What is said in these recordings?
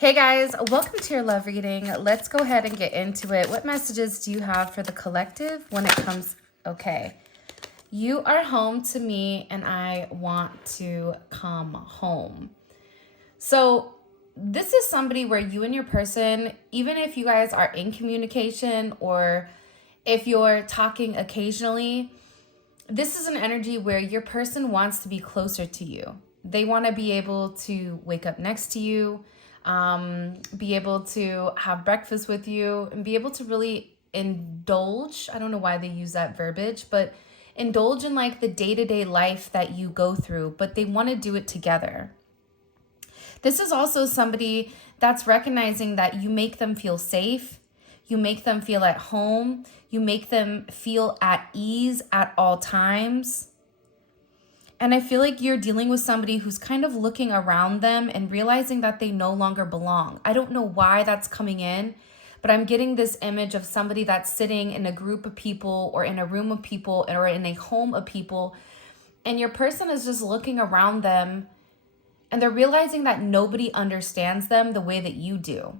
Hey guys, welcome to your love reading. Let's go ahead and get into it. What messages do you have for the collective when it comes? Okay. You are home to me and I want to come home. So this is somebody where you and your person, even if you guys are in communication or if you're talking occasionally, this is an energy where your person wants to be closer to you. They want to be able to wake up next to you, be able to have breakfast with you, and be able to really indulge. I don't know why they use that verbiage, but indulge in like the day-to-day life that you go through, but they want to do it together. This is also somebody that's recognizing that you make them feel safe, you make them feel at home, you make them feel at ease at all times. And I feel like you're dealing with somebody who's kind of looking around them and realizing that they no longer belong. I don't know why that's coming in, but I'm getting this image of somebody that's sitting in a group of people or in a room of people or in a home of people. And your person is just looking around them and they're realizing that nobody understands them the way that you do.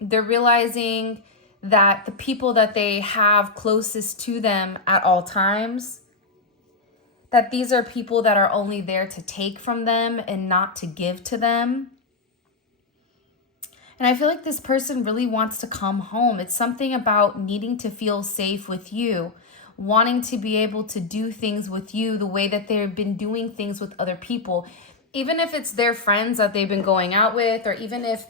They're realizing that the people that they have closest to them at all times, that these are people that are only there to take from them and not to give to them. And I feel like this person really wants to come home. It's something about needing to feel safe with you, wanting to be able to do things with you the way that they've been doing things with other people. Even if it's their friends that they've been going out with, or even if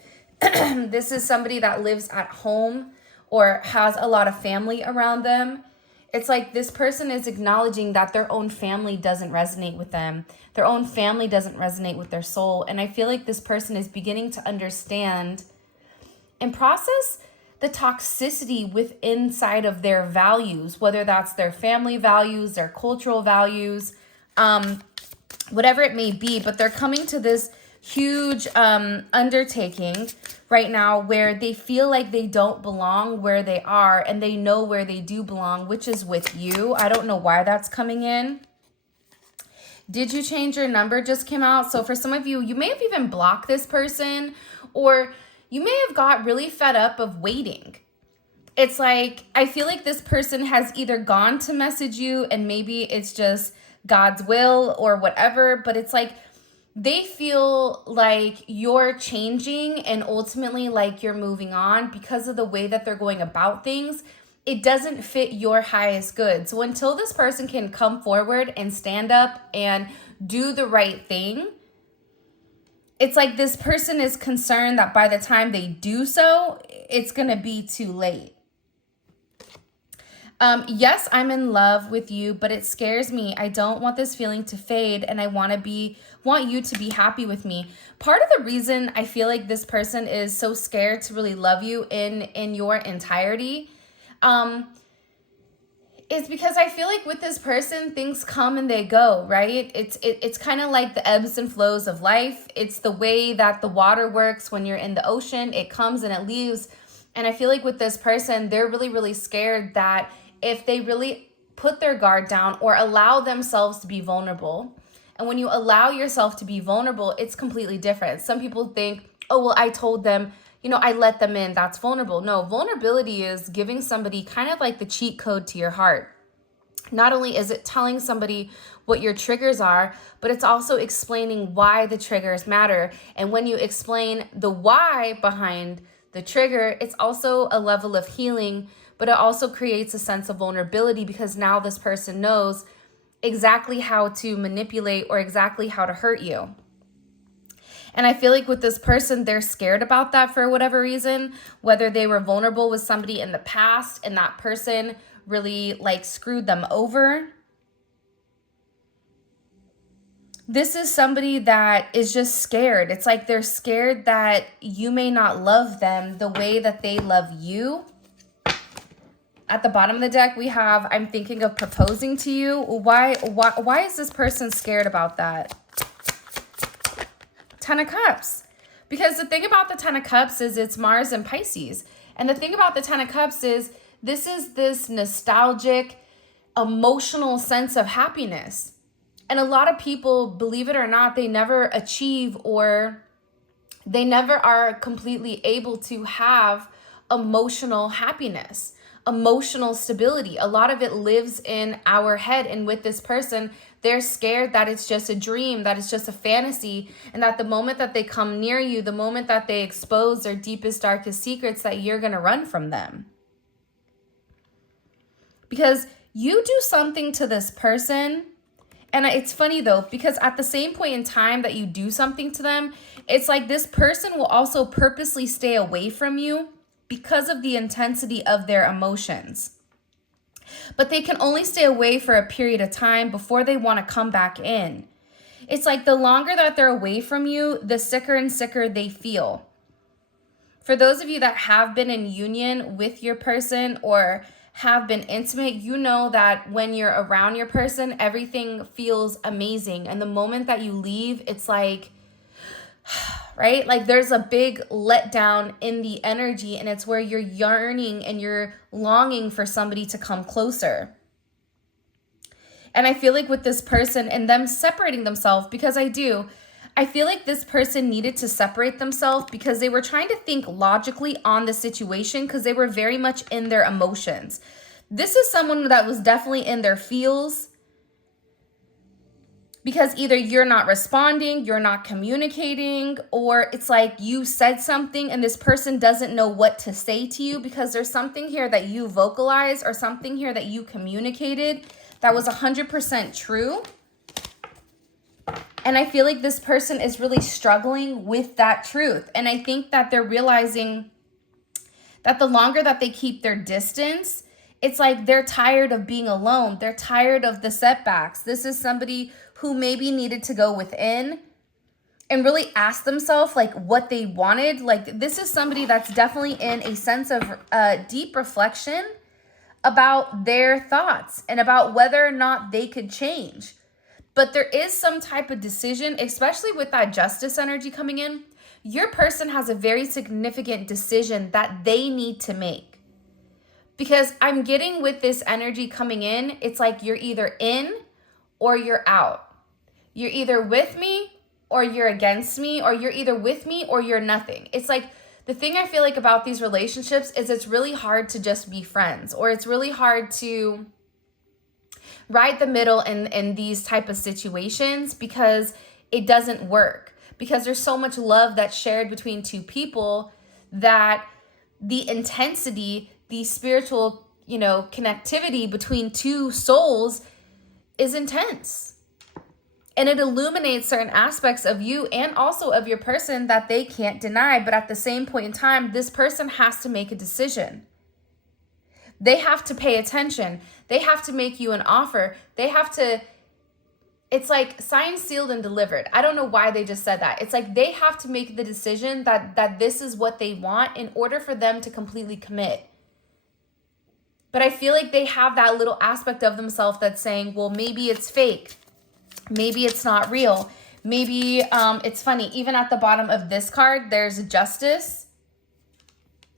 this is somebody that lives at home or has a lot of family around them. It's like this person is acknowledging that their own family doesn't resonate with them. Their own family doesn't resonate with their soul. And I feel like this person is beginning to understand and process the toxicity within inside of their values, whether that's their family values, their cultural values, whatever it may be. But they're coming to this huge undertaking right now where they feel like they don't belong where they are, and they know where they do belong, which is with you. I don't know why that's coming in. Did you change your number? Just came out. So for some of you, you may have even blocked this person, or you may have got really fed up of waiting. It's like, I feel like this person has either gone to message you and maybe it's just God's will or whatever, but it's like, they feel like you're changing and ultimately like you're moving on because of the way that they're going about things. It doesn't fit your highest good. So until this person can come forward and stand up and do the right thing, it's like this person is concerned that by the time they do so, it's going to be too late. Yes, I'm in love with you, but it scares me. I don't want this feeling to fade, and I want you to be happy with me. Part of the reason I feel like this person is so scared to really love you in your entirety, is because I feel like with this person, things come and they go, right? It's kind of like the ebbs and flows of life. It's the way that the water works when you're in the ocean. It comes and it leaves. And I feel like with this person, they're really, really scared that if they really put their guard down or allow themselves to be vulnerable, and when you allow yourself to be vulnerable, it's completely different. Some people think, oh, well, I told them, I let them in. That's vulnerable. No, vulnerability is giving somebody kind of like the cheat code to your heart. Not only is it telling somebody what your triggers are, but it's also explaining why the triggers matter. And when you explain the why behind the trigger, it's also a level of healing, but it also creates a sense of vulnerability because now this person knows exactly how to manipulate or exactly how to hurt you. And I feel like with this person, they're scared about that for whatever reason, whether they were vulnerable with somebody in the past and that person really like screwed them over. This is somebody that is just scared. It's like they're scared that you may not love them the way that they love you. At the bottom of the deck, we have, I'm thinking of proposing to you. Why is this person scared about that? Ten of Cups. Because the thing about the Ten of Cups is it's Mars and Pisces. And the thing about the Ten of Cups is this nostalgic, emotional sense of happiness. And a lot of people, believe it or not, they never achieve or they never are completely able to have emotional happiness, emotional stability. A lot of it lives in our head. And with this person, they're scared that it's just a dream, that it's just a fantasy, and that the moment that they come near you, the moment that they expose their deepest, darkest secrets, that you're going to run from them. Because you do something to this person. And it's funny though, because at the same point in time that you do something to them, it's like this person will also purposely stay away from you because of the intensity of their emotions. But they can only stay away for a period of time before they want to come back in. It's like the longer that they're away from you, the sicker and sicker they feel. For those of you that have been in union with your person or have been intimate, you know that when you're around your person, everything feels amazing. And the moment that you leave, it's like, right? Like there's a big letdown in the energy, and it's where you're yearning and you're longing for somebody to come closer. And I feel like with this person and them separating themselves, because I feel like this person needed to separate themselves because they were trying to think logically on the situation, because they were very much in their emotions. This is someone that was definitely in their feels, because either you're not responding, you're not communicating, or it's like you said something and this person doesn't know what to say to you, because there's something here that you vocalized or something here that you communicated that was 100% true. And I feel like this person is really struggling with that truth. And I think that they're realizing that the longer that they keep their distance, it's like they're tired of being alone. They're tired of the setbacks. This is somebody who maybe needed to go within and really ask themselves like what they wanted. Like this is somebody that's definitely in a sense of deep reflection about their thoughts and about whether or not they could change. But there is some type of decision, especially with that justice energy coming in. Your person has a very significant decision that they need to make. Because I'm getting with this energy coming in, it's like you're either in or you're out. You're either with me or you're against me, or you're either with me or you're nothing. It's like the thing I feel like about these relationships is it's really hard to just be friends, or it's really hard to ride the middle in these type of situations, because it doesn't work. Because there's so much love that's shared between two people that the intensity, the spiritual, connectivity between two souls is intense. And it illuminates certain aspects of you and also of your person that they can't deny. But at the same point in time, this person has to make a decision. They have to pay attention. They have to make you an offer. They have to, it's like signed, sealed, and delivered. I don't know why they just said that. It's like they have to make the decision that this is what they want in order for them to completely commit. But I feel like they have that little aspect of themselves that's saying, well, maybe it's fake. Maybe it's not real. Maybe it's funny. Even at the bottom of this card, there's justice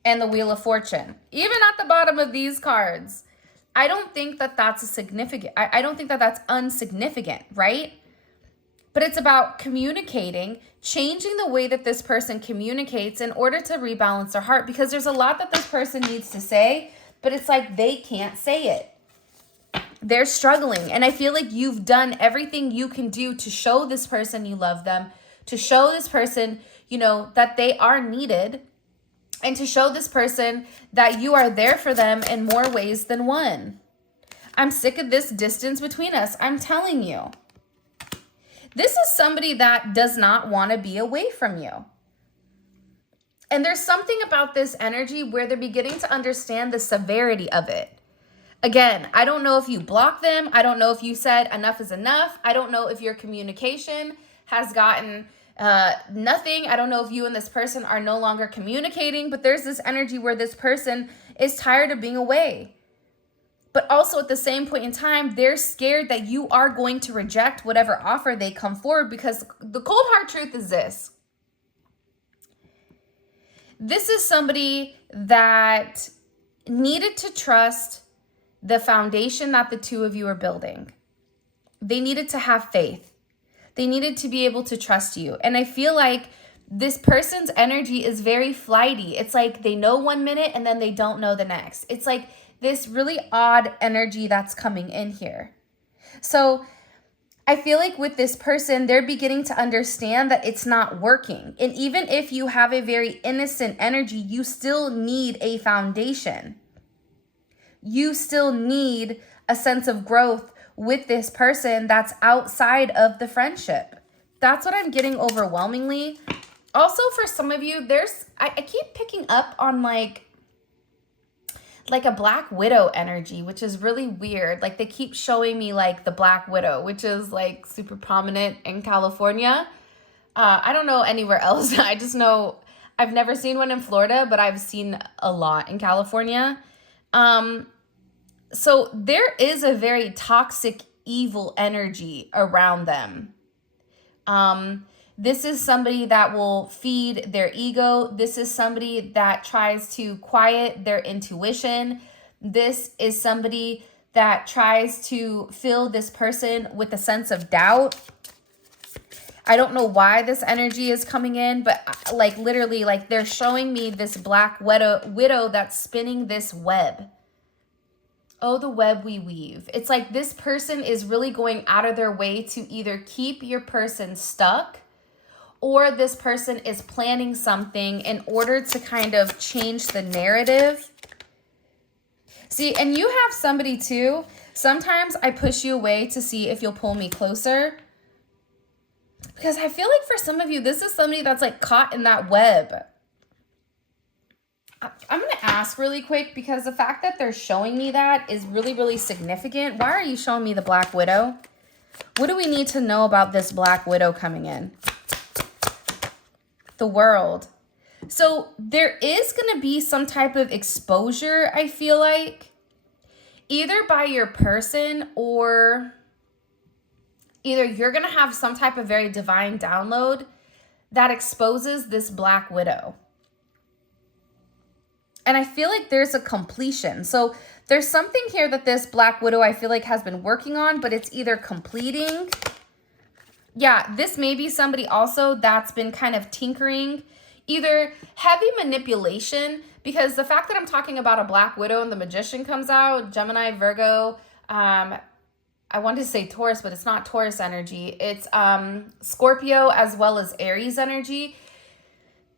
and the Wheel of Fortune. Even at the bottom of these cards, I don't think that that's I don't think that that's insignificant, right? But it's about communicating, changing the way that this person communicates in order to rebalance their heart, because there's a lot that this person needs to say, but it's like they can't say it. They're struggling. And I feel like you've done everything you can do to show this person you love them, to show this person, that they are needed, and to show this person that you are there for them in more ways than one. I'm sick of this distance between us. I'm telling you. This is somebody that does not want to be away from you. And there's something about this energy where they're beginning to understand the severity of it. Again, I don't know if you blocked them. I don't know if you said enough is enough. I don't know if your communication has gotten nothing. I don't know if you and this person are no longer communicating, but there's this energy where this person is tired of being away. But also at the same point in time, they're scared that you are going to reject whatever offer they come forward, because the cold hard truth is this. This is somebody that needed to trust the foundation that the two of you are building. They needed to have faith. They needed to be able to trust you. And I feel like This person's energy is very flighty. It's like they know 1 minute and then they don't know the next. It's like this really odd energy that's coming in here. So I feel like with this person, they're beginning to understand that it's not working. And even if you have a very innocent energy, you still need a foundation. You still need a sense of growth with this person that's outside of the friendship. That's what I'm getting overwhelmingly. Also, for some of you, I keep picking up on like a Black Widow energy, which is really weird. Like they keep showing me like the Black Widow, which is like super prominent in California. I don't know anywhere else. I just know I've never seen one in Florida, but I've seen a lot in California. So there is a very toxic, evil energy around them. This is somebody that will feed their ego. This is somebody that tries to quiet their intuition. This is somebody that tries to fill this person with a sense of doubt. I don't know why this energy is coming in, but like literally, like they're showing me this Black widow that's spinning this web. Oh, the web we weave. It's like this person is really going out of their way to either keep your person stuck, or this person is planning something in order to kind of change the narrative. See, and you have somebody too. Sometimes I push you away to see if you'll pull me closer. Because I feel like for some of you, this is somebody that's like caught in that web. I'm going to ask really quick, because the fact that they're showing me that is really, really significant. Why are you showing me the Black Widow? What do we need to know about this Black Widow coming in? The World. So there is going to be some type of exposure, I feel like, either by your person, or either you're going to have some type of very divine download that exposes this Black Widow. And I feel like there's a completion. So there's something here that this Black Widow, I feel like, has been working on, but it's either completing. Yeah, this may be somebody also that's been kind of tinkering, either heavy manipulation, because the fact that I'm talking about a Black Widow and the Magician comes out, Gemini, Virgo, I wanted to say Taurus, but it's not Taurus energy. It's Scorpio as well as Aries energy.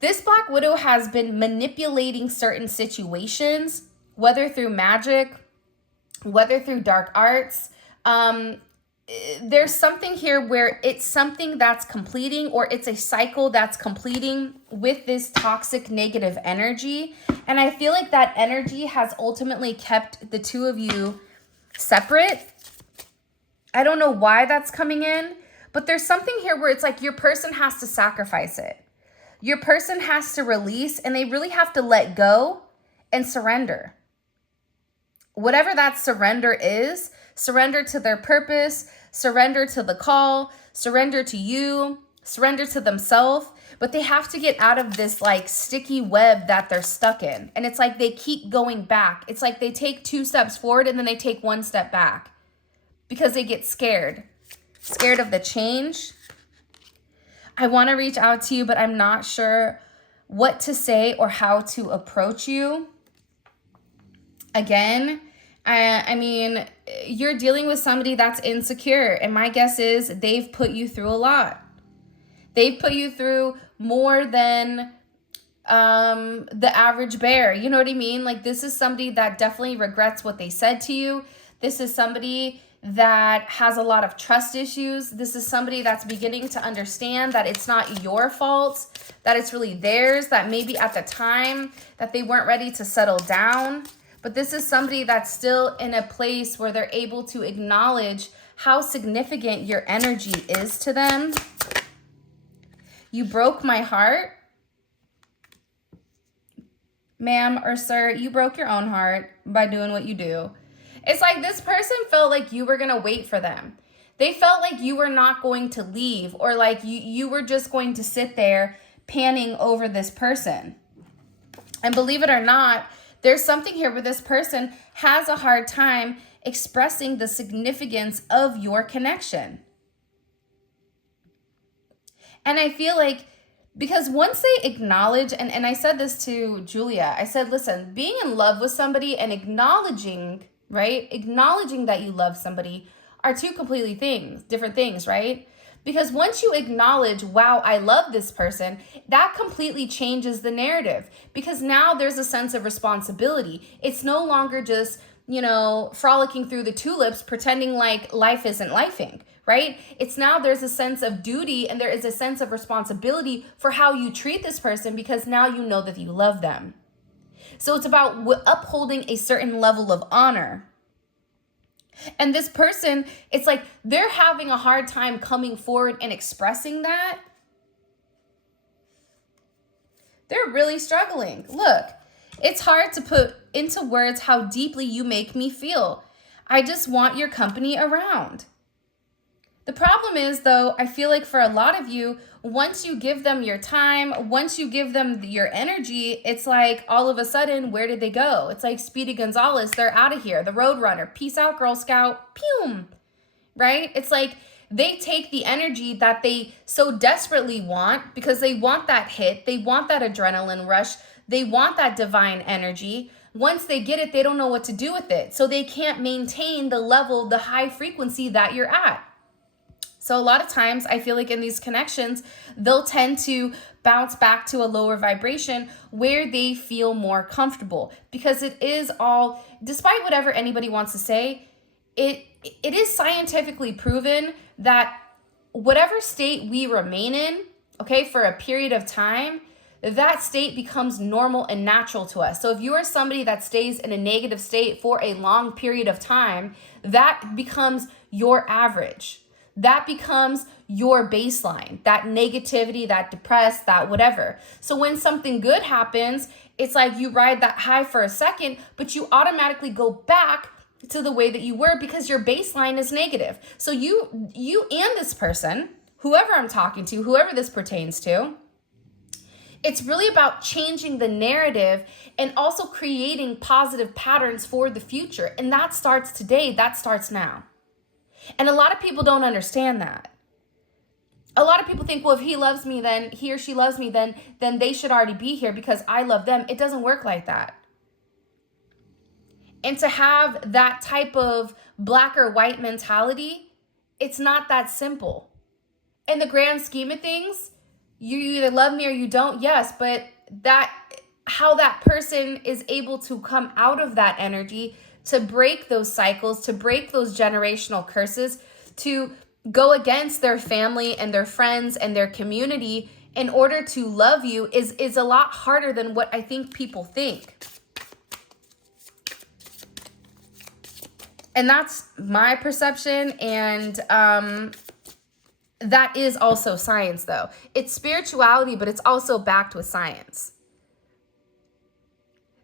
This Black Widow has been manipulating certain situations, whether through magic, whether through dark arts. There's something here where it's something that's completing, or it's a cycle that's completing with this toxic negative energy. And I feel like that energy has ultimately kept the two of you separate. I don't know why that's coming in, but there's something here where it's like your person has to sacrifice it. Your person has to release, and they really have to let go and surrender. Whatever that surrender is, surrender to their purpose, surrender to the call, surrender to you, surrender to themselves. But they have to get out of this like sticky web that they're stuck in. And it's like they keep going back. It's like they take 2 steps forward and then they take 1 step back because they get scared of the change. I want to reach out to you, but I'm not sure what to say or how to approach you. Again, I mean, you're dealing with somebody that's insecure, and my guess is they've put you through a lot. They've put you through more than the average bear. You know what I mean? Like, this is somebody that definitely regrets what they said to you. This is somebody that has a lot of trust issues. This is somebody that's beginning to understand that it's not your fault, that it's really theirs, that maybe at the time that they weren't ready to settle down. But this is somebody that's still in a place where they're able to acknowledge how significant your energy is to them. You broke my heart. Ma'am or sir, you broke your own heart by doing what you do. It's like this person felt like you were going to wait for them. They felt like you were not going to leave, or like you were just going to sit there panning over this person. And believe it or not, there's something here where this person has a hard time expressing the significance of your connection. And I feel like Because once they acknowledge, and I said this to Julia, I said, listen, being in love with somebody and acknowledging, right? Acknowledging that you love somebody are two completely different things, right? Because once you acknowledge, wow, I love this person, that completely changes the narrative. Because now there's a sense of responsibility. It's no longer just, frolicking through the tulips, pretending like life isn't lifing, right? It's now there's a sense of duty and there is a sense of responsibility for how you treat this person, because now you know that you love them. So it's about upholding a certain level of honor. And this person, it's like they're having a hard time coming forward and expressing that. They're really struggling. Look, it's hard to put into words how deeply you make me feel. I just want your company around. The problem is, though, I feel like for a lot of you, once you give them your time, once you give them your energy, it's like all of a sudden, where did they go? It's like Speedy Gonzalez, they're out of here. The Roadrunner, peace out, Girl Scout, pew, right? It's like they take the energy that they so desperately want because they want that hit, they want that adrenaline rush, they want that divine energy. Once they get it, they don't know what to do with it. So they can't maintain the level, the high frequency that you're at. So a lot of times I feel like in these connections, they'll tend to bounce back to a lower vibration where they feel more comfortable, because it is all, despite whatever anybody wants to say, it is scientifically proven that whatever state we remain in, okay, for a period of time, that state becomes normal and natural to us. So if you are somebody that stays in a negative state for a long period of time, that becomes your average. That becomes your baseline, that negativity, that depressed, that whatever. So when something good happens, it's like you ride that high for a second, but you automatically go back to the way that you were because your baseline is negative. So you and this person, whoever I'm talking to, whoever this pertains to, it's really about changing the narrative and also creating positive patterns for the future. And that starts today, that starts now. And a lot of people don't understand that. A lot of people think, well, if he loves me, then he or she loves me, then they should already be here because I love them. It doesn't work like that. And to have that type of black or white mentality, it's not that simple. In the grand scheme of things, you either love me or you don't, yes, but how that person is able to come out of that energy, to break those cycles, to break those generational curses, to go against their family and their friends and their community in order to love you is a lot harder than what I think people think. And that's my perception, and that is also science, though. It's spirituality, but it's also backed with science.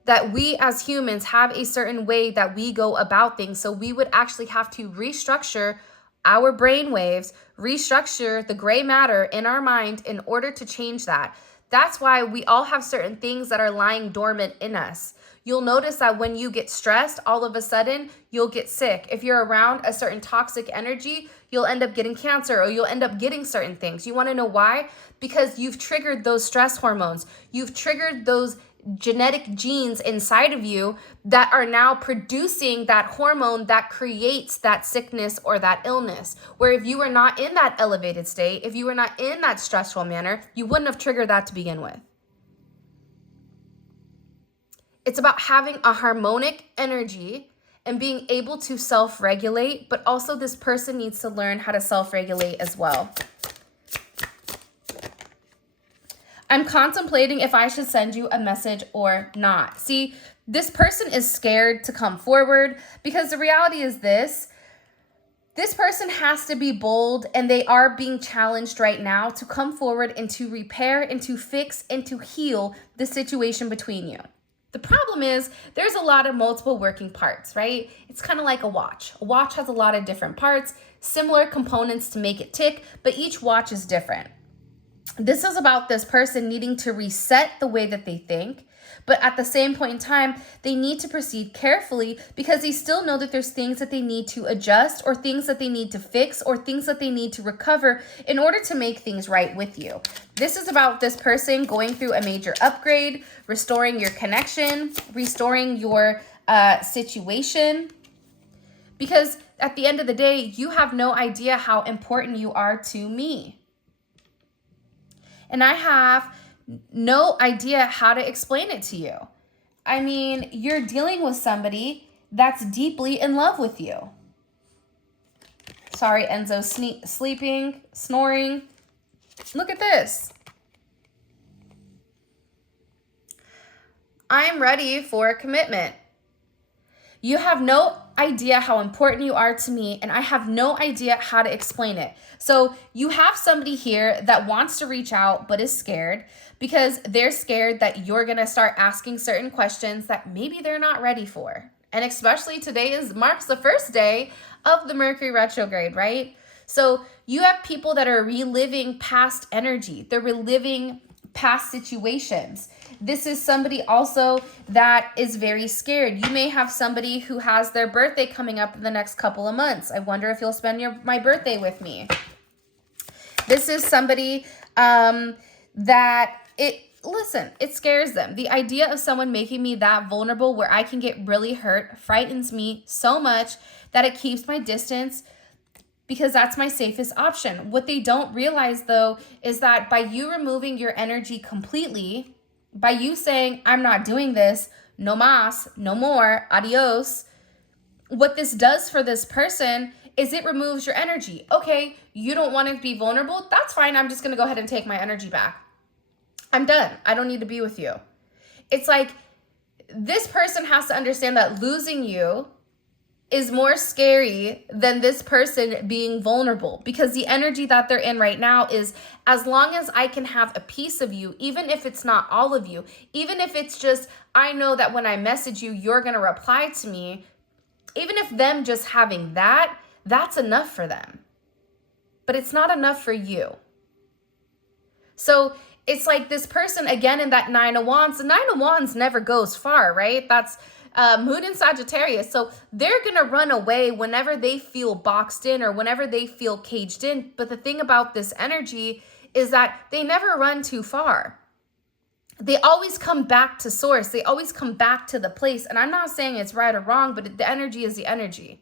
That we as humans have a certain way that we go about things. So we would actually have to restructure our brain waves, restructure the gray matter in our mind in order to change that. That's why we all have certain things that are lying dormant in us. You'll notice that when you get stressed, all of a sudden you'll get sick. If you're around a certain toxic energy, you'll end up getting cancer or you'll end up getting certain things. You want to know why? Because you've triggered those stress hormones. You've triggered those genetic genes inside of you that are now producing that hormone that creates that sickness or that illness. Where if you were not in that elevated state, if you were not in that stressful manner, you wouldn't have triggered that to begin with. It's about having a harmonic energy and being able to self-regulate, but also this person needs to learn how to self-regulate as well. I'm contemplating if I should send you a message or not. See, this person is scared to come forward because the reality is this person has to be bold, and they are being challenged right now to come forward and to repair and to fix and to heal the situation between you. The problem is there's a lot of multiple working parts, right? It's kind of like a watch. A watch has a lot of different parts, similar components to make it tick, but each watch is different. This is about this person needing to reset the way that they think, but at the same point in time, they need to proceed carefully because they still know that there's things that they need to adjust or things that they need to fix or things that they need to recover in order to make things right with you. This is about this person going through a major upgrade, restoring your connection, restoring your situation. Because at the end of the day, you have no idea how important you are to me. And I have no idea how to explain it to you. I mean, you're dealing with somebody that's deeply in love with you. Sorry, Enzo, sleeping, snoring. Look at this. I'm ready for a commitment. You have no idea how important you are to me, and I have no idea how to explain it. So you have somebody here that wants to reach out but is scared because they're scared that you're going to start asking certain questions that maybe they're not ready for. And especially today marks the first day of the Mercury retrograde, right? So you have people that are reliving past energy. They're reliving past situations. This is somebody also that is very scared. You may have somebody who has their birthday coming up in the next couple of months. I wonder if you'll spend my birthday with me. This is somebody it scares them. The idea of someone making me that vulnerable where I can get really hurt frightens me so much that it keeps my distance because that's my safest option. What they don't realize though is that by you removing your energy completely, by you saying, I'm not doing this, no más, no more, adios, what this does for this person is it removes your energy. Okay, you don't want to be vulnerable? That's fine. I'm just going to go ahead and take my energy back. I'm done. I don't need to be with you. It's like this person has to understand that losing you is more scary than this person being vulnerable, because the energy that they're in right now is, as long as I can have a piece of you, even if it's not all of you, even if it's just, I know that when I message you, you're going to reply to me, even if them just having that, that's enough for them. But it's not enough for you. So it's like this person, again, in that Nine of Wands, the Nine of Wands never goes far, right? That's Moon in Sagittarius. So they're going to run away whenever they feel boxed in or whenever they feel caged in. But the thing about this energy is that they never run too far. They always come back to source. They always come back to the place. And I'm not saying it's right or wrong, but the energy is the energy.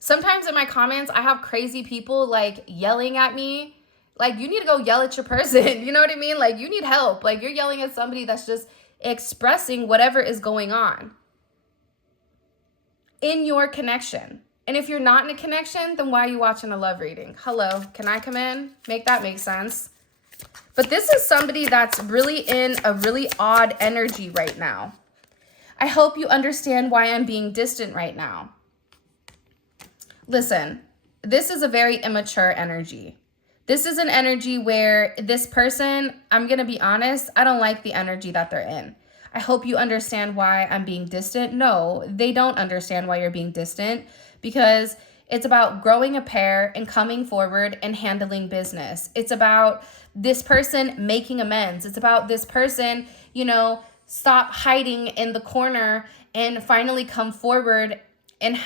Sometimes in my comments, I have crazy people like yelling at me. Like, you need to go yell at your person. You know what I mean? Like, you need help. Like, you're yelling at somebody that's just expressing whatever is going on in your connection. And if you're not in a connection, then why are you watching a love reading? Hello, can I come in? Make that make sense. But this is somebody that's really in a really odd energy right now. I hope you understand why I'm being distant right now. Listen, this is a very immature energy. This is an energy where this person, I'm going to be honest, I don't like the energy that they're in. I hope you understand why I'm being distant. No, they don't understand why you're being distant, because it's about growing a pair and coming forward and handling business. It's about this person making amends. It's about this person, stop hiding in the corner and finally come forward and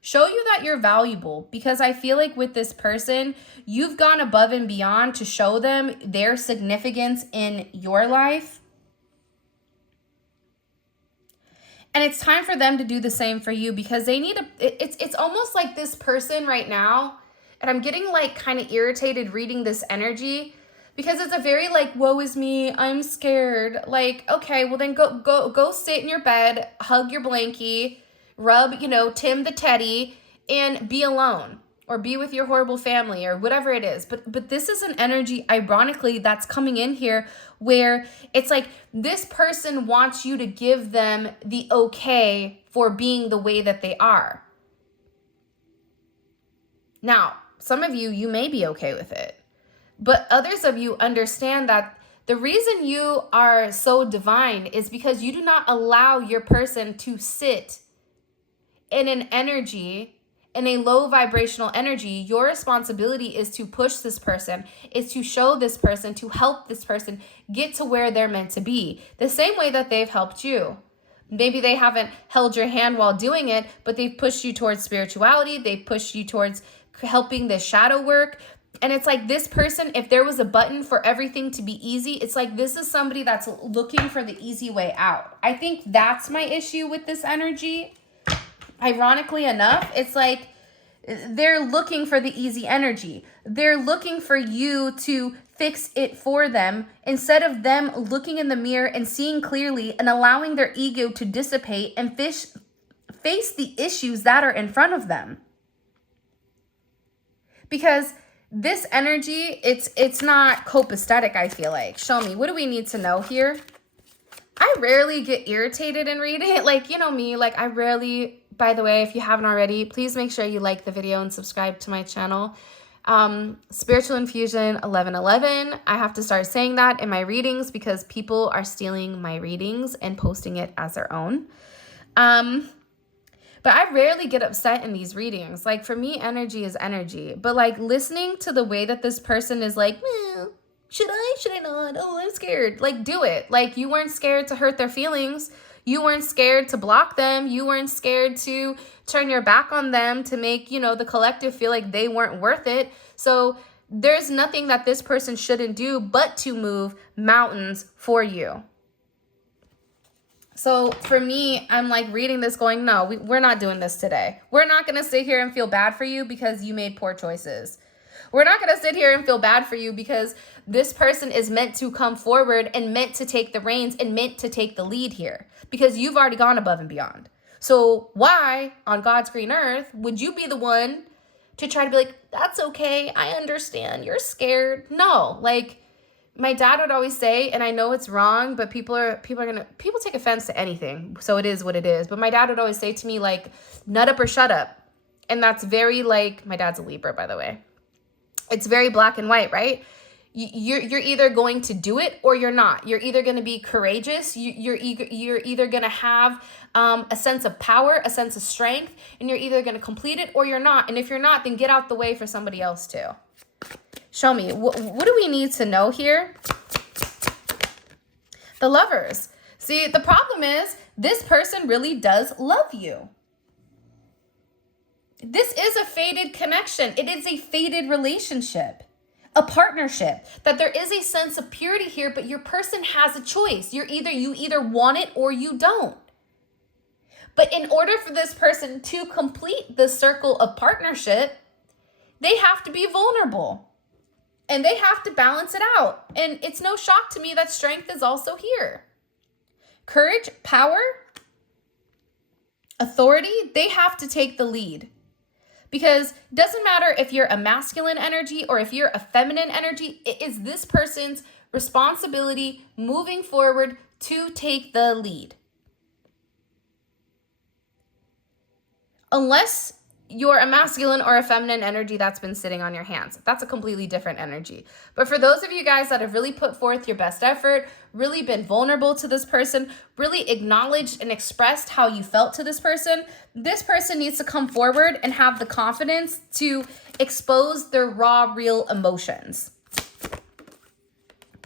show you that you're valuable, because I feel like with this person, you've gone above and beyond to show them their significance in your life. And it's time for them to do the same for you, because they need it's almost like this person right now, and I'm getting like kind of irritated reading this energy, because it's a very like, woe is me, I'm scared. Like, okay, well then go sit in your bed, hug your blankie, rub, Tim the teddy, and be alone, or be with your horrible family, or whatever it is. But this is an energy, ironically, that's coming in here where it's like this person wants you to give them the okay for being the way that they are. Now, some of you may be okay with it, but others of you understand that the reason you are so divine is because you do not allow your person to sit in an energy in a low vibrational energy, your responsibility is to push this person, is to show this person, to help this person get to where they're meant to be. The same way that they've helped you. Maybe they haven't held your hand while doing it, but they've pushed you towards spirituality. They've pushed you towards helping the shadow work. And it's like this person, if there was a button for everything to be easy, it's like this is somebody that's looking for the easy way out. I think that's my issue with this energy. Ironically enough, it's like they're looking for the easy energy. They're looking for you to fix it for them instead of them looking in the mirror and seeing clearly and allowing their ego to dissipate and face the issues that are in front of them. Because this energy, it's not copacetic, I feel like. Show me, what do we need to know here? I rarely get irritated in reading it. Like, you know me, like I rarely, by the way, if you haven't already, please make sure you like the video and subscribe to my channel. Spiritual Infusion 1111. I have to start saying that in my readings because people are stealing my readings and posting it as their own. But I rarely get upset in these readings. Like for me, energy is energy. But like listening to the way that this person is like, should I not? Oh, I'm scared. Like do it. Like you weren't scared to hurt their feelings. You weren't scared to block them. You weren't scared to turn your back on them to make, you know, the collective feel like they weren't worth it. So there's nothing that this person shouldn't do but to move mountains for you. So for me, I'm like reading this going, no, we're not doing this today. We're not going to sit here and feel bad for you because you made poor choices. We're not going to sit here and feel bad for you because this person is meant to come forward and meant to take the reins and meant to take the lead here because you've already gone above and beyond. So why on God's green earth would you be the one to try to be like, that's okay. I understand. You're scared. No, like my dad would always say, and I know it's wrong, but people take offense to anything. So it is what it is. But my dad would always say to me like, nut up or shut up. And that's very like, my dad's a Libra, by the way. It's very black and white, right? You're either going to do it or you're not. You're either going to be courageous. You're either going to have a sense of power, a sense of strength, and you're either going to complete it or you're not. And if you're not, then get out the way for somebody else too. Show me, what do we need to know here? The Lovers. See, the problem is this person really does love you. This is a fated connection. It is a fated relationship, a partnership, that there is a sense of purity here, but your person has a choice. You either want it or you don't. But in order for this person to complete the circle of partnership, they have to be vulnerable and they have to balance it out. And it's no shock to me that strength is also here. Courage, power, authority, they have to take the lead. Because it doesn't matter if you're a masculine energy or if you're a feminine energy, it is this person's responsibility moving forward to take the lead. Unless you're a masculine or a feminine energy that's been sitting on your hands. That's a completely different energy. But for those of you guys that have really put forth your best effort, really been vulnerable to this person, really acknowledged and expressed how you felt to this person needs to come forward and have the confidence to expose their raw, real emotions.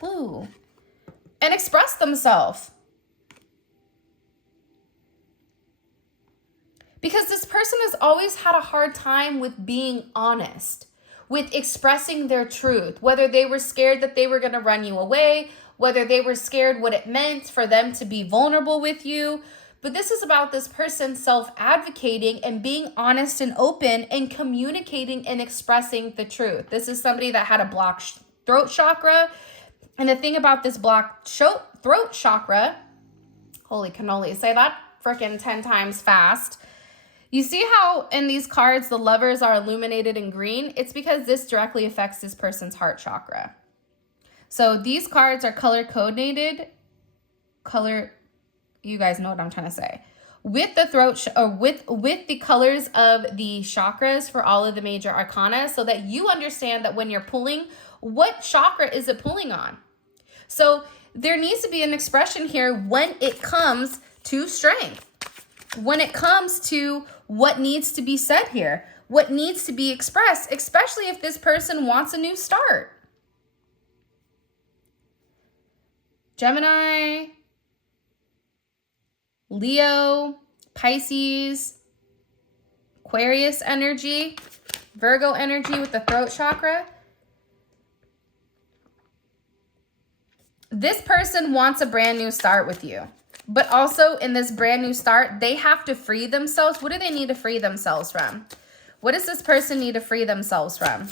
Ooh. And express themselves. Because this person has always had a hard time with being honest, with expressing their truth, whether they were scared that they were going to run you away, whether they were scared what it meant for them to be vulnerable with you. But this is about this person self-advocating and being honest and open and communicating and expressing the truth. This is somebody that had a blocked throat chakra. And the thing about this blocked throat chakra, holy cannoli, say that freaking 10 times fast. You see how in these cards, the Lovers are illuminated in green? It's because this directly affects this person's heart chakra. So these cards are color coordinated. You guys know what I'm trying to say. With the throat, or with the colors of the chakras for all of the major arcana, so that you understand that when you're pulling, what chakra is it pulling on? So there needs to be an expression here when it comes to strength. When it comes to what needs to be said here, what needs to be expressed, especially if this person wants a new start. Gemini, Leo, Pisces, Aquarius energy, Virgo energy with the throat chakra. This person wants a brand new start with you. But also in this brand new start, they have to free themselves. What do they need to free themselves from? What does this person need to free themselves from?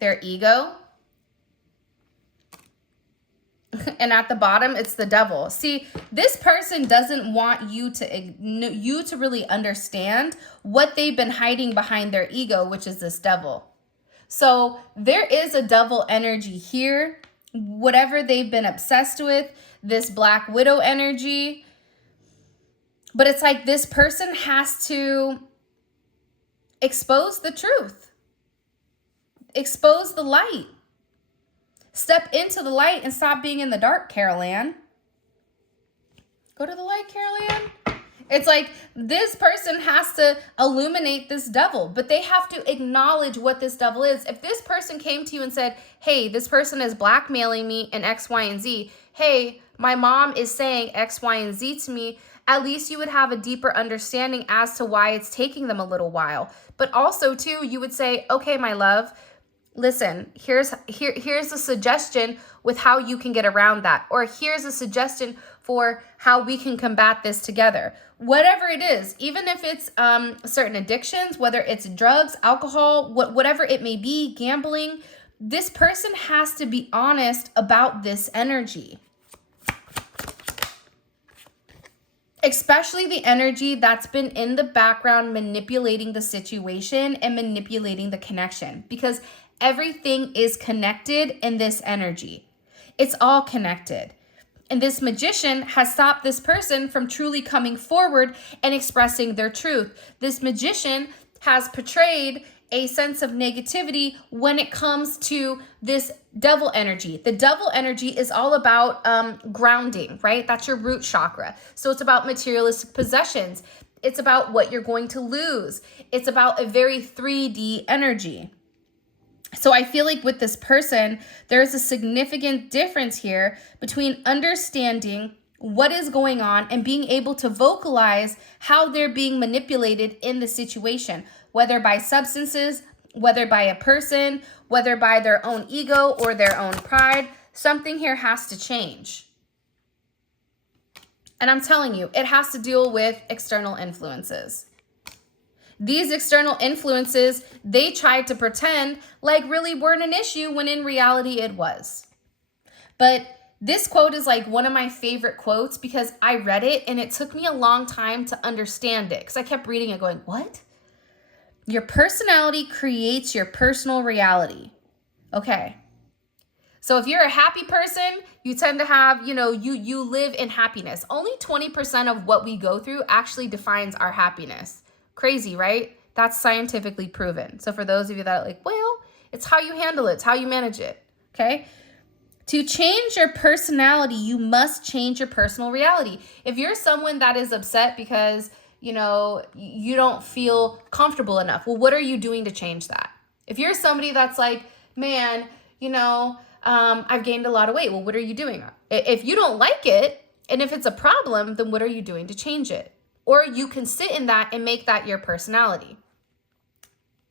Their ego. And at the bottom, it's the devil. See, this person doesn't want you to really understand what they've been hiding behind their ego, which is this devil. So there is a devil energy here. Whatever they've been obsessed with, this Black Widow energy. But it's like this person has to expose the truth. Expose the light. Step into the light and stop being in the dark, Carol Ann. Go to the light, Carol Ann. It's like this person has to illuminate this devil, but they have to acknowledge what this devil is. If this person came to you and said, hey, this person is blackmailing me in X, Y, and Z. Hey, my mom is saying X, Y, and Z to me. At least you would have a deeper understanding as to why it's taking them a little while. But also, too, you would say, okay, my love, listen, here's a suggestion with how you can get around that. Or here's a suggestion for how we can combat this together. Whatever it is, even if it's certain addictions, whether it's drugs, alcohol, whatever it may be, gambling, this person has to be honest about this energy. Especially the energy that's been in the background manipulating the situation and manipulating the connection, because everything is connected in this energy. It's all connected. And this magician has stopped this person from truly coming forward and expressing their truth. This magician has portrayed a sense of negativity when it comes to this devil energy. The devil energy is all about grounding, right? That's your root chakra. So it's about materialistic possessions. It's about what you're going to lose. It's about a very 3D energy. So I feel like with this person, there's a significant difference here between understanding what is going on and being able to vocalize how they're being manipulated in the situation, whether by substances, whether by a person, whether by their own ego or their own pride. Something here has to change. And I'm telling you, it has to deal with external influences. These external influences, they tried to pretend like really weren't an issue when in reality it was. But this quote is like one of my favorite quotes because I read it and it took me a long time to understand it because I kept reading it going, what? Your personality creates your personal reality. Okay. So if you're a happy person, you tend to have, you live in happiness. Only 20% of what we go through actually defines our happiness. Crazy, right? That's scientifically proven. So for those of you that are like, well, it's how you handle it. It's how you manage it. Okay. To change your personality, you must change your personal reality. If you're someone that is upset because, you don't feel comfortable enough, well, what are you doing to change that? If you're somebody that's like, man, I've gained a lot of weight. Well, what are you doing? If you don't like it, and if it's a problem, then what are you doing to change it? Or you can sit in that and make that your personality.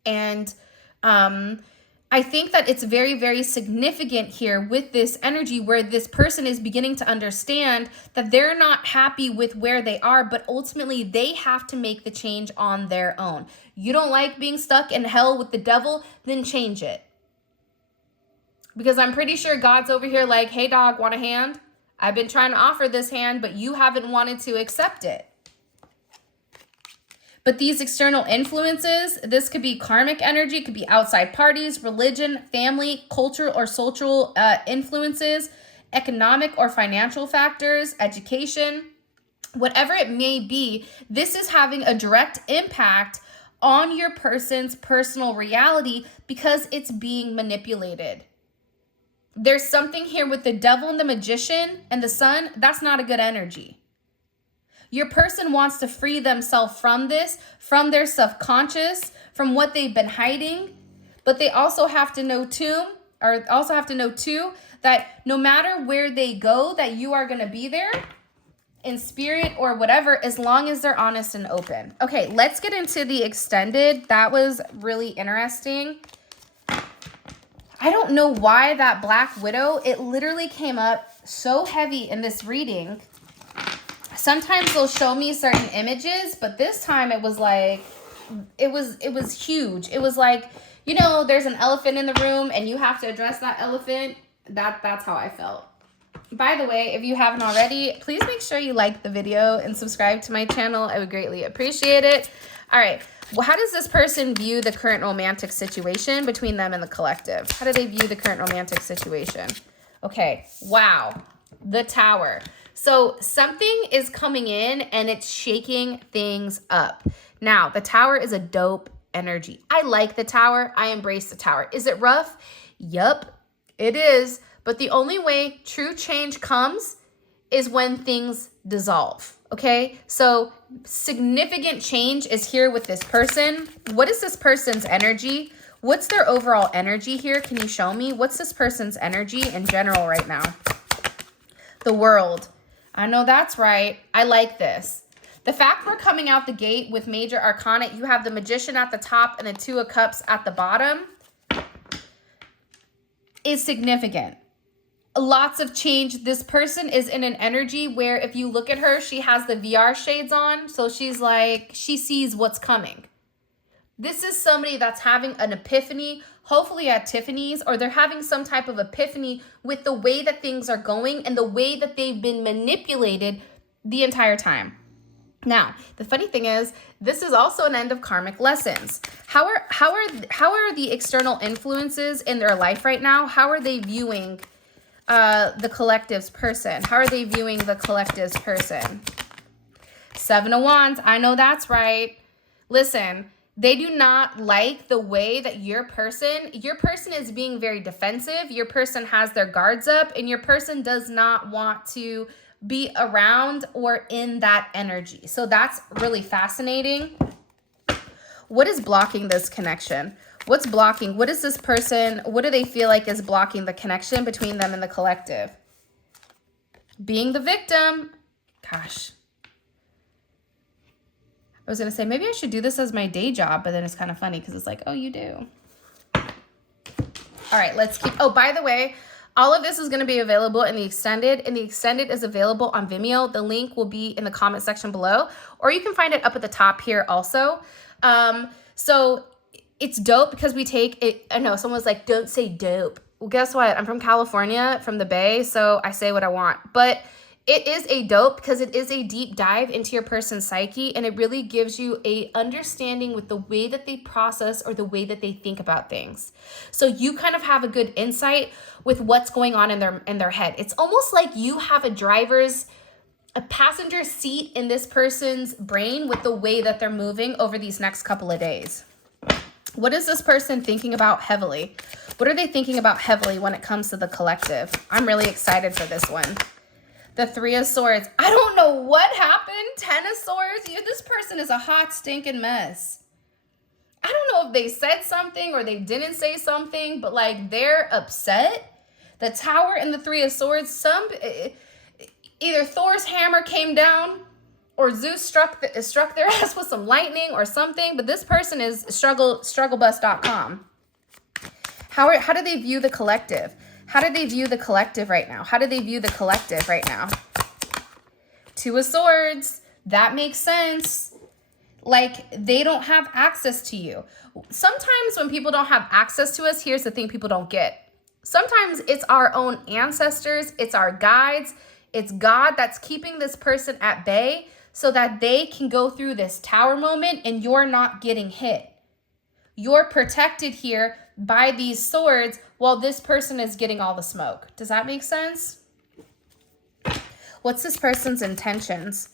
And I think that it's very, very significant here with this energy where this person is beginning to understand that they're not happy with where they are, but ultimately they have to make the change on their own. You don't like being stuck in hell with the devil, then change it. Because I'm pretty sure God's over here like, hey dog, want a hand? I've been trying to offer this hand, but you haven't wanted to accept it. But these external influences, this could be karmic energy, it could be outside parties, religion, family, cultural or social influences, economic or financial factors, education, whatever it may be, this is having a direct impact on your person's personal reality because it's being manipulated. There's something here with the devil and the magician and the sun, that's not a good energy. Your person wants to free themselves from this, from their subconscious, from what they've been hiding. But they also have to know too, that no matter where they go, that you are going to be there in spirit or whatever, as long as they're honest and open. Okay, let's get into the extended. That was really interesting. I don't know why that Black Widow, it literally came up so heavy in this reading. Sometimes they'll show me certain images, but this time it was like, it was huge. It was like, you know, there's an elephant in the room and you have to address that elephant. That's how I felt. By the way, if you haven't already, please make sure you like the video and subscribe to my channel. I would greatly appreciate it. All right. Well, how does this person view the current romantic situation between them and the collective? How do they view the current romantic situation? Okay. Wow. The Tower. So something is coming in and it's shaking things up. Now, the Tower is a dope energy. I like the Tower. I embrace the Tower. Is it rough? Yup, it is. But the only way true change comes is when things dissolve. Okay, so significant change is here with this person. What is this person's energy? What's their overall energy here? Can you show me? What's this person's energy in general right now? The World. I know that's right. I like this. The fact we're coming out the gate with major arcana, you have the Magician at the top and the Two of Cups at the bottom, is significant. Lots of change. This person is in an energy where if you look at her, she has the VR shades on. So she's like, she sees what's coming. This is somebody that's having an epiphany, hopefully at Tiffany's, or they're having some type of epiphany with the way that things are going and the way that they've been manipulated the entire time. Now, the funny thing is, this is also an end of karmic lessons. How are the external influences in their life right now? How are they viewing the collective's person? How are they viewing the collective's person? Seven of Wands. I know that's right. Listen, they do not like the way that your person is being very defensive. Your person has their guards up and your person does not want to be around or in that energy. So that's really fascinating. What is blocking this connection? What's blocking? What is this person? What do they feel like is blocking the connection between them and the collective? Being the victim. Gosh. I was going to say, maybe I should do this as my day job, but then it's kind of funny because it's like, oh, you do. All right, let's keep. Oh, by the way, all of this is going to be available in the extended, and the extended is available on Vimeo. The link will be in the comment section below, or you can find it up at the top here also. So it's dope because we take it. I know someone was like, don't say dope. Well, guess what? I'm from California, from the Bay, so I say what I want. But it is a dope because it is a deep dive into your person's psyche, and it really gives you a understanding with the way that they process or the way that they think about things. So you kind of have a good insight with what's going on in their head. It's almost like you have a passenger seat in this person's brain with the way that they're moving over these next couple of days. What is this person thinking about heavily? What are they thinking about heavily when it comes to the collective? I'm really excited for this one. The Three of Swords. I don't know what happened. Ten of Swords. This person is a hot, stinking mess. I don't know if they said something or they didn't say something, but like they're upset. The Tower and the Three of Swords. Either Thor's hammer came down or Zeus struck their ass with some lightning or something. But this person is strugglebus.com. How do they view the collective? How do they view the collective right now? How do they view the collective right now? Two of Swords. That makes sense. Like they don't have access to you. Sometimes when people don't have access to us, here's the thing people don't get. Sometimes it's our own ancestors. It's our guides. It's God that's keeping this person at bay so that they can go through this Tower moment and you're not getting hit. You're protected here by these swords while this person is getting all the smoke. Does that make sense? What's this person's intentions?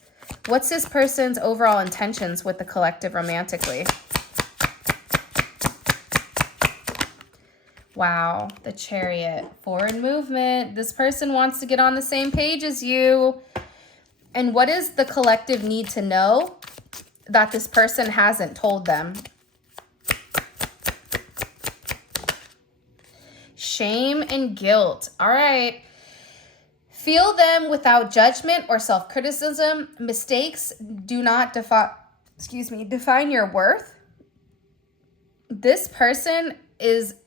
What's this person's overall intentions with the collective romantically? Wow, the Chariot. Forward movement. This person wants to get on the same page as you. And what is the collective need to know that this person hasn't told them? Shame and guilt. All right. Feel them without judgment or self-criticism. Mistakes do not define your worth. This person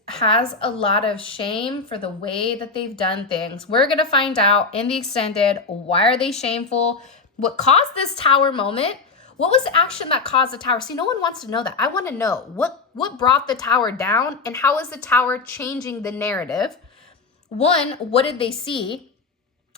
has a lot of shame for the way that they've done things. We're going to find out in the extended, why are they shameful? What caused this tower moment? What was the action that caused the tower? See, no one wants to know that. I want to know what brought the tower down and how is the tower changing the narrative? One, what did they see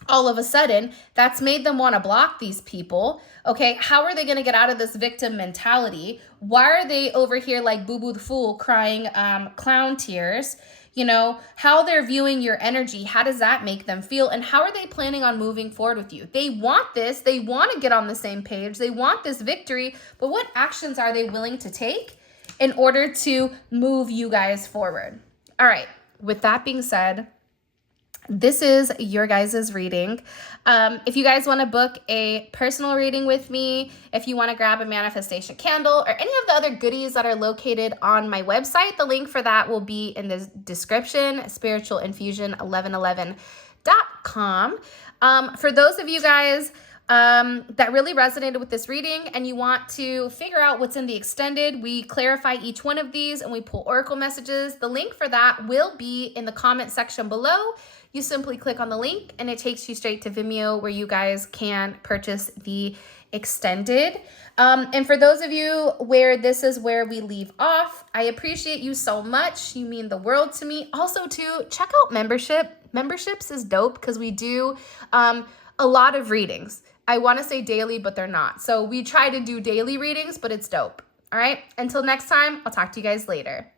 all of a sudden that's made them want to block these people? Okay, how are they going to get out of this victim mentality? Why are they over here like Boo Boo the Fool crying clown tears? You know, how they're viewing your energy, how does that make them feel? And how are they planning on moving forward with you? They want this, they want to get on the same page, they want this victory, but what actions are they willing to take in order to move you guys forward? All right, with that being said, this is your guys' reading. If you guys want to book a personal reading with me, if you want to grab a manifestation candle or any of the other goodies that are located on my website, the link for that will be in the description, spiritualinfusion1111.com. For those of you guys that really resonated with this reading and you want to figure out what's in the extended, we clarify each one of these and we pull oracle messages. The link for that will be in the comment section below. You simply click on the link and it takes you straight to Vimeo where you guys can purchase the extended. And for those of you where this is where we leave off, I appreciate you so much. You mean the world to me. Also, to check out membership. Memberships is dope because we do a lot of readings. I want to say daily, but they're not. So we try to do daily readings, but it's dope. All right. Until next time, I'll talk to you guys later.